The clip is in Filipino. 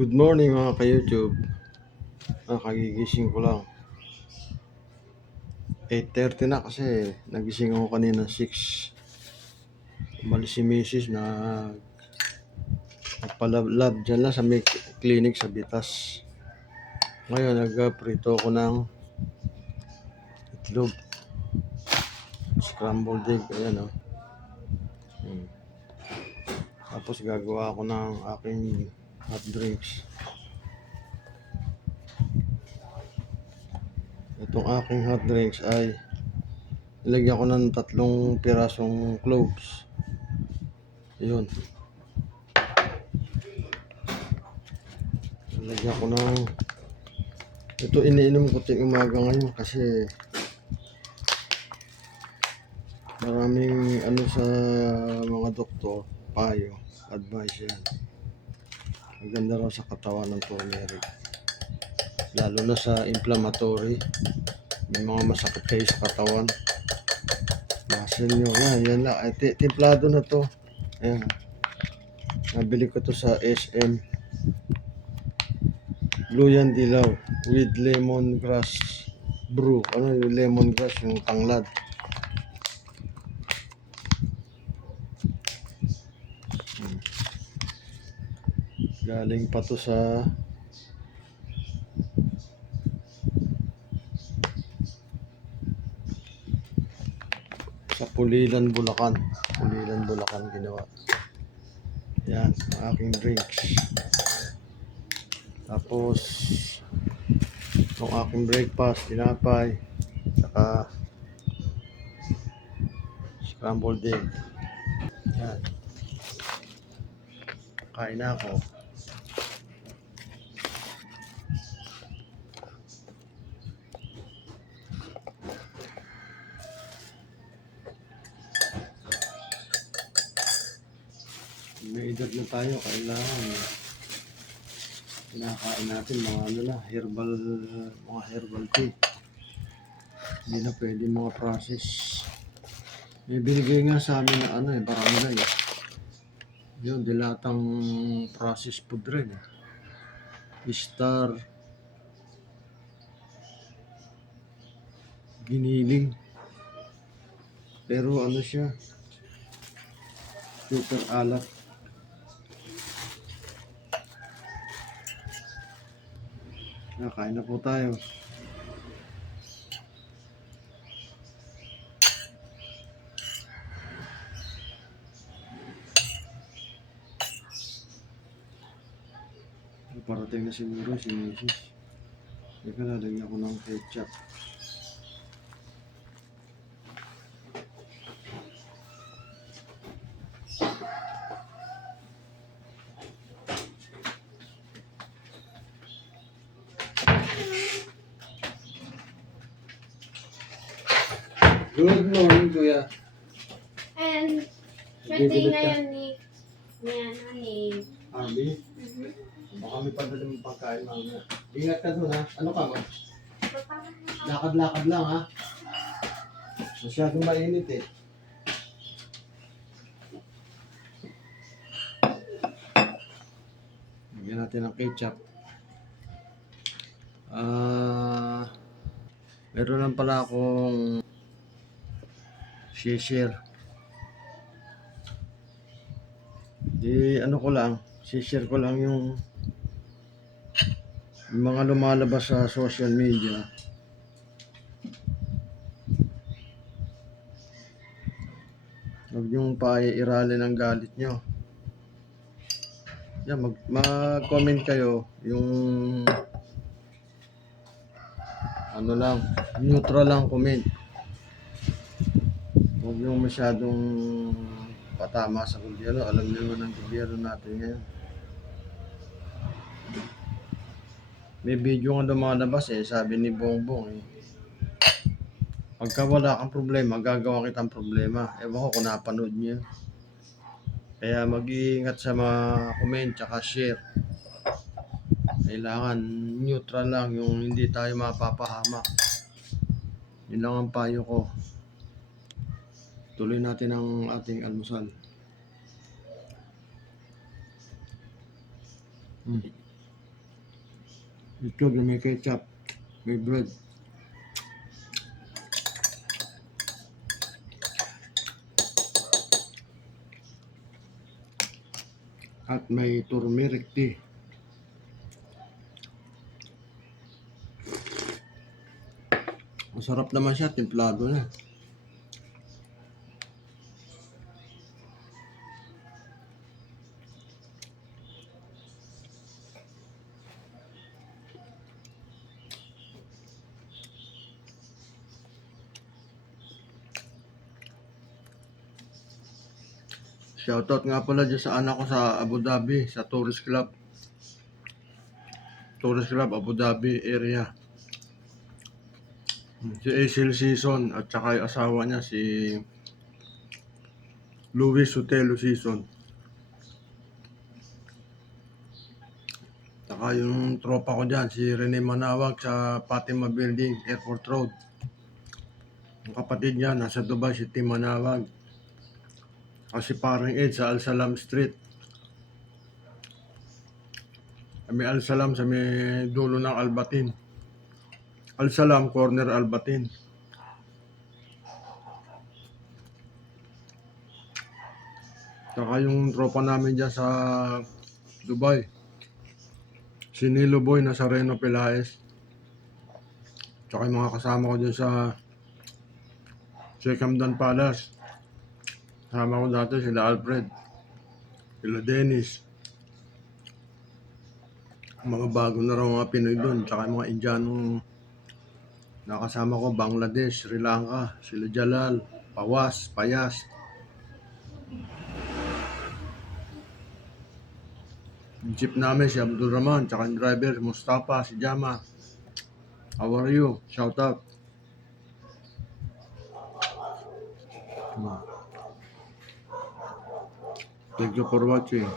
Good morning mga ka-YouTube. Kagigising ko lang. 8:30 na kasi nagising ako kanina 6. Umalis si Mrs. na nagpalab dyan lang sa may clinic sa Bitas. Ngayon nagprito ko ng itlog. Scrambled egg. Ayan o. Tapos gagawa ako ng aking hot drinks. Itong aking hot drinks ay nilagyan ko ng 3 pirasong cloves. Ayun. Nilagyan ko ng ito, iniinom ko ting umaga ngayon kasi maraming sa mga doktor, payo, advice yan. Maganda raw sa katawan ng turmeric. Lalo na sa inflammatory. May mga masakit kayo sa katawan. Muscle nyo. Yan lang. Timplado na to. Ayan. Nabili ko to sa SM. Blue yan dilaw with lemongrass brew. Ano yung lemongrass? Yung tanglad. Galing pa to sa Pulilan, Bulacan. Pulilan, Bulacan ginawa. Yan, aking drinks. Tapos itong aking breakfast, tinapay, saka scrambled egg. Yan. Kain na ako. May edad na tayo, kailangan kinakain natin mga herbal tea. Hindi na pwede mga process. May binigay nga sa amin na barangay. Yun, dilatang process food rin. Star giniling. Pero siya, super alat. Kain na po tayo. Parating na siguro si Mrs. Teka, lalagyan ko ng ketchup. Good morning, Kuya. And birthday ngayon ni Arby? Baka may padala mong pagkain mamaya. Ingat ka doon ha. Ano ka mo? Lakad-lakad lang ha. Masyadong mainit eh. Lagyan natin ng ketchup. Meron lang pala akong share. Share ko lang yung mga lumalabas sa social media. Huwag niyong paiiralin ang galit nyo. Yan, mag-comment kayo yung neutral lang comment. Huwag niyong masyadong patama sa gobyerno. Alam niyo naman ang gobyerno natin ngayon. May video nga lumalabas sabi ni Bongbong pagka wala kang problema, gagawa kitang problema. Ewan ko kung napanood niyo. Kaya mag-iingat sa mga comment tsaka share. Kailangan neutral lang, yung hindi tayo mapapahamak. Yun lang ang payo ko. Tuloy natin ang ating almusal. Ito, may ketchup. May bread. At may turmeric tea. Masarap naman siya, templado na. Shoutout nga pala dyan sa anak ko sa Abu Dhabi, sa Tourist Club. Tourist Club, Abu Dhabi area. Si Acel Season at saka yung asawa niya si Luis Sotelo Season. Saka yung tropa ko dyan, si Rene Manawag sa Fatima Building, Airport Road. Yung kapatid niya, nasa Dubai, si Tim Manawag. Kasi parang Ed sa Al Salam Street. May Al Salam sa may dulo ng Albatin. Al Salam, corner Albatin. Saka yung tropa namin dyan sa Dubai. Si Nilo Boy na sa Reno Pelaez. Saka yung mga kasama ko dyan sa Camden Palace. Kasama ko dati sila Alfred. Sila Dennis. Mga bago na raw mga Pinoy doon. Saka yung mga Indianong nakasama ko, Bangladesh, Sri Lanka, sila Jalal, Pawas, Payas. Yung jeep namin si Abdul Rahman, tsaka yung driver, Mustafa, si Jama. How are you? Shout out. Thank you for watching.